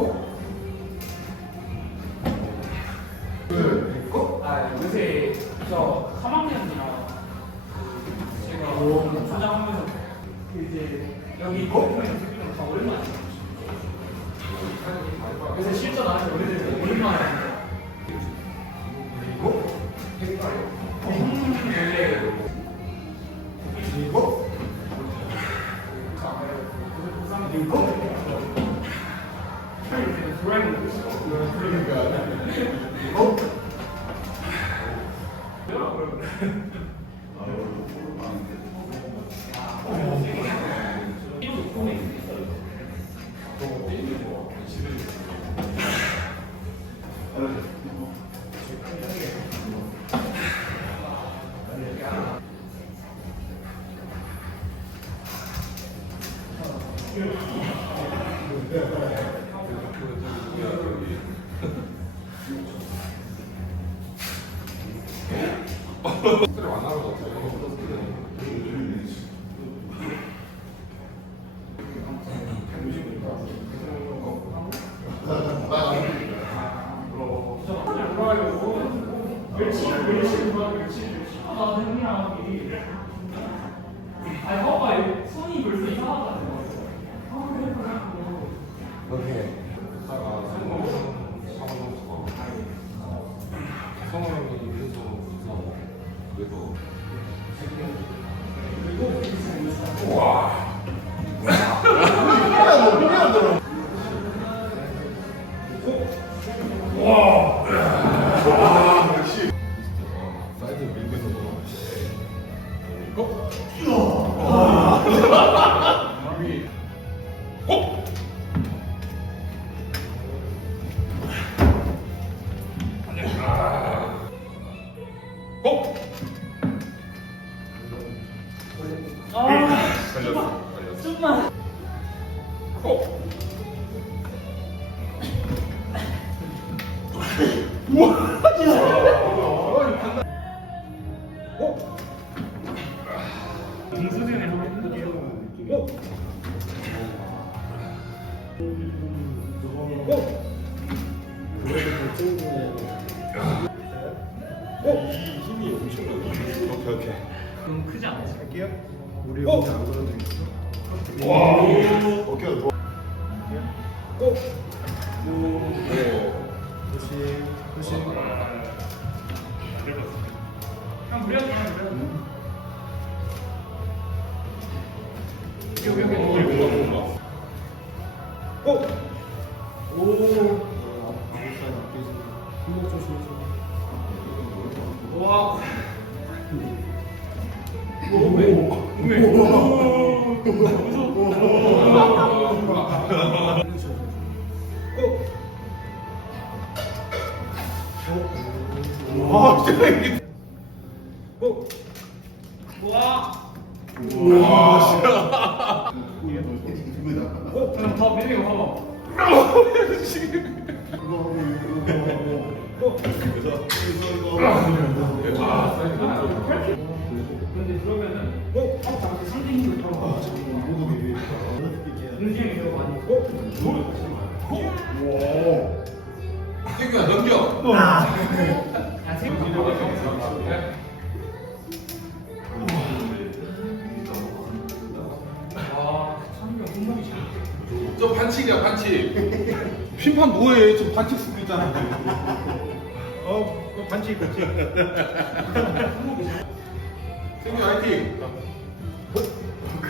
있고? 요새 저 3학년이에요. 그리고 드라이브 그러 니까 그리고 아 걸렸어 걸렸어 좀만 한번 해볼게요. 힘이 엄청 오케이 오케이 너무 크지 않아요? 할게요 우리 혼자 안 걸어도 되겠어 와 오케이 좋아 네. 조심 조심 형 무리하지 마, 와 진짜. 와 어, 그럼 더 밀리고. 근데 그러면은 더 많이 땡겨 넘겨. 야, 생각 와, 상경 손목이 잘저 반칙이야 반칙. 심판 뭐해? 지금 반칙 쓰고 있잖아. 어? 반칙 반칙 생겨 화이팅.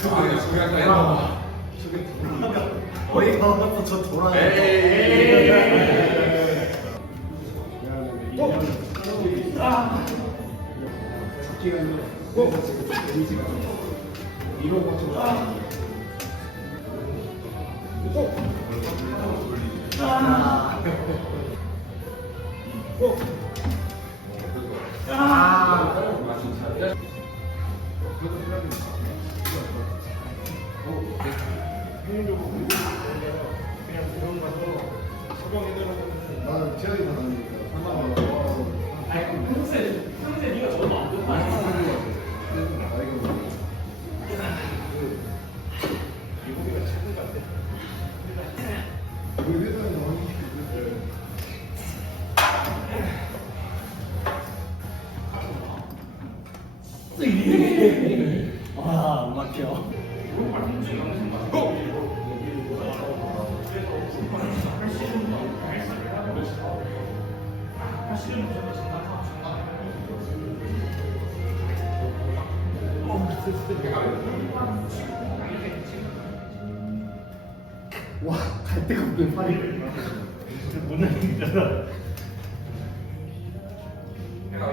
아 소리 한다 어이가 없어서 저 돌아요 에이 아, 나는 제약이 나니까 아니, 평소에, 평소에 네가 저도 안 좋다. 우리 회사는 너무 아, 안 막혀. 와, 갈 데가 없네, 팔이. 못 나겠잖아. 아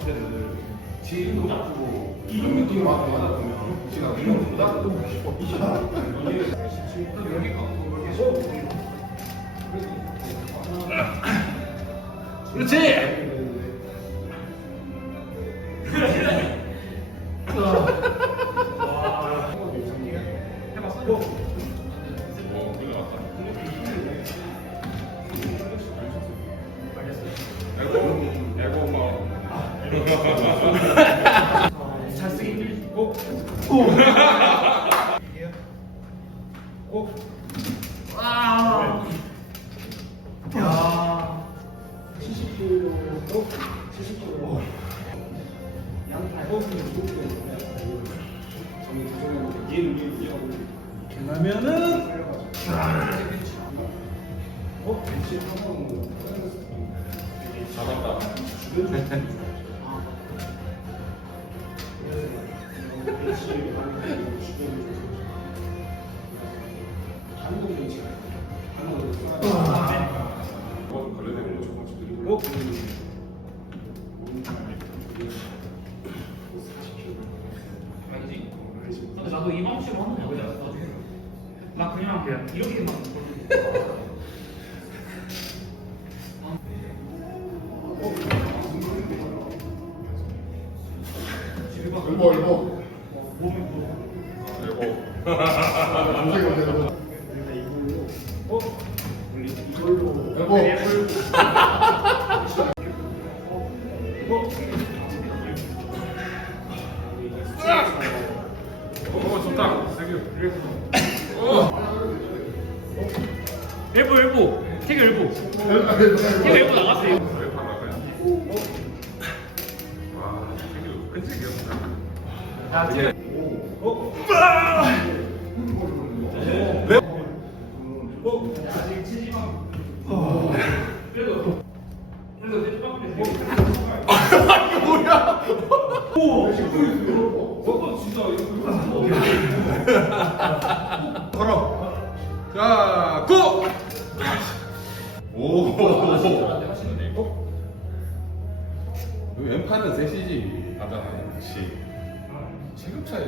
자체를 지금 잡고 이런 느낌 많아 보면 지금 이런 거 나도 싶어 그렇지 그러면은 어? 벤치 한번 잡았다 일보 일보 일보 어? 이걸로 일보 어 좋다 세게 일보 일보. 태그 일보. 태그 일보 나갔어 걸어 자 고! 오? 왼팔은 셋이지 맞아 역시 체급 차이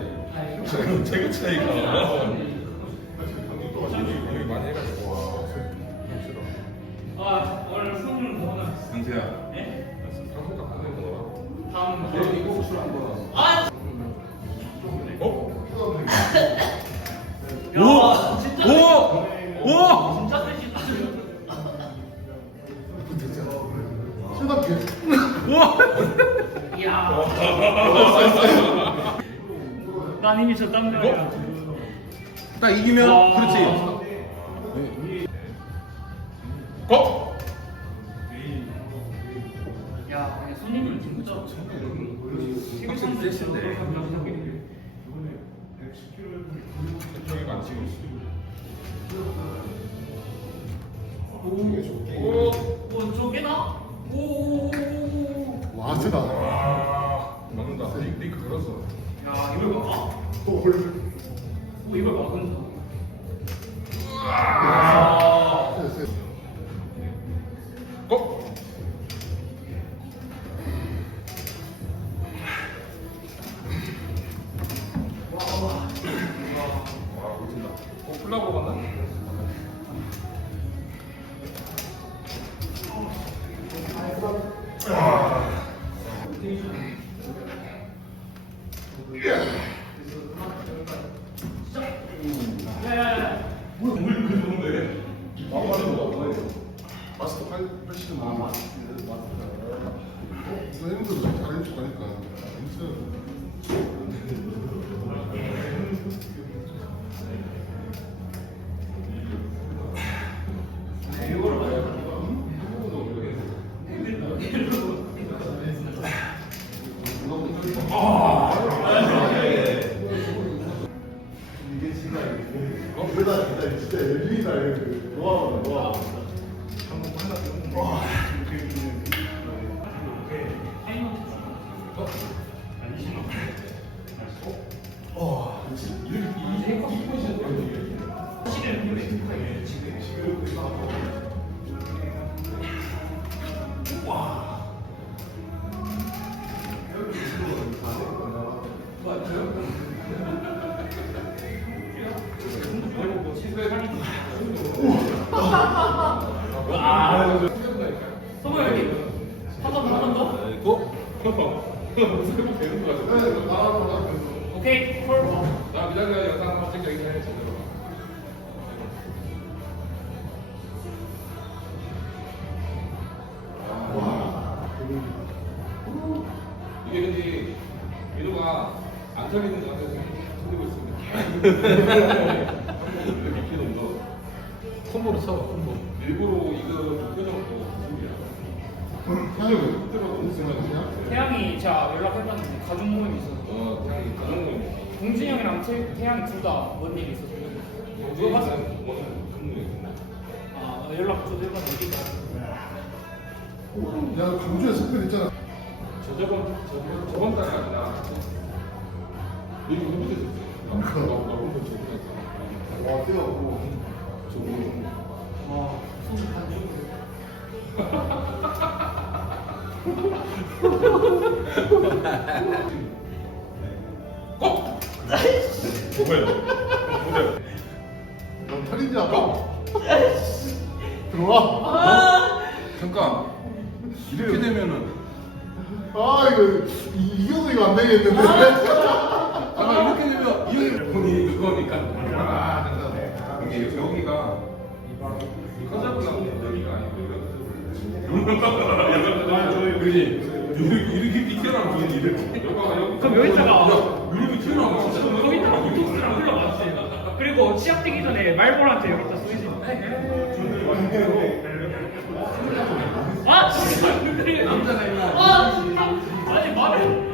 체급 차이가 여기 많이 해가지고 와아 오늘 수능 너무나. 강태야 네? 평소가 가는 거라 다음. 너 이거 호출 한번 아. 어? 야, 진짜. 오! 오! 진짜 이미 저 땀나요. 딱 이기면 와. 그렇지 고! 야, 그냥 손님을 진짜 확실히 셋인데 저기 많지 오, 오, 저 깨나? 오, 오, 오, 오. 와, 세다. 야, 이걸 막아? 헐. 오, 이걸 막은 뭐야 왜 이렇게 좋은데? 막말인 거 같아. 마스터 팔 팔시는 거. 아 마스터 마스터. 선생님도 잘해줄 거니까. 재밌어요. 그러다 되는 거 같아. 오케이. 콜. 나 미장가 영상 한번 찍자 이거 해 제대로. 이게 근데 민호가 안 털리는 것 같아서 흔들고 있습니다. 형이랑 태, 태양이 둘다뭔 일이 있어서 누가 봤어? 아 연락 저도 해봤는데 야 강주에 스펠 있잖아. 저 저번 저 저번 달에 아니라 홍보 저번에 했잖아. 와 뛰어고. 저번 와 소주 반죽 꼭. 뭐야? 뭐야? 넌 살인지 알아? 들어와. 잠깐. 이렇게 되면은 아 이거 이- 이겨도 이거 안 되겠는데. 잠깐 이렇게 되면 이형이 본이 그거니까. 아, 잠깐. 이게 여기가 커져보려고 여기가 아니고 여기가. 그지? 이렇게 밑에 나면 되는 이렇게. 여기가 여기. 그럼 여기다가. 야, 이렇게 튀어나오면 진짜. 거기다가 유독스랑 흘러가지. 그리고 치약 뛰기 전에 말벌한테 여기다 쏘이지. 네. 아 진짜. 남자가 아 진짜. 아니 말을.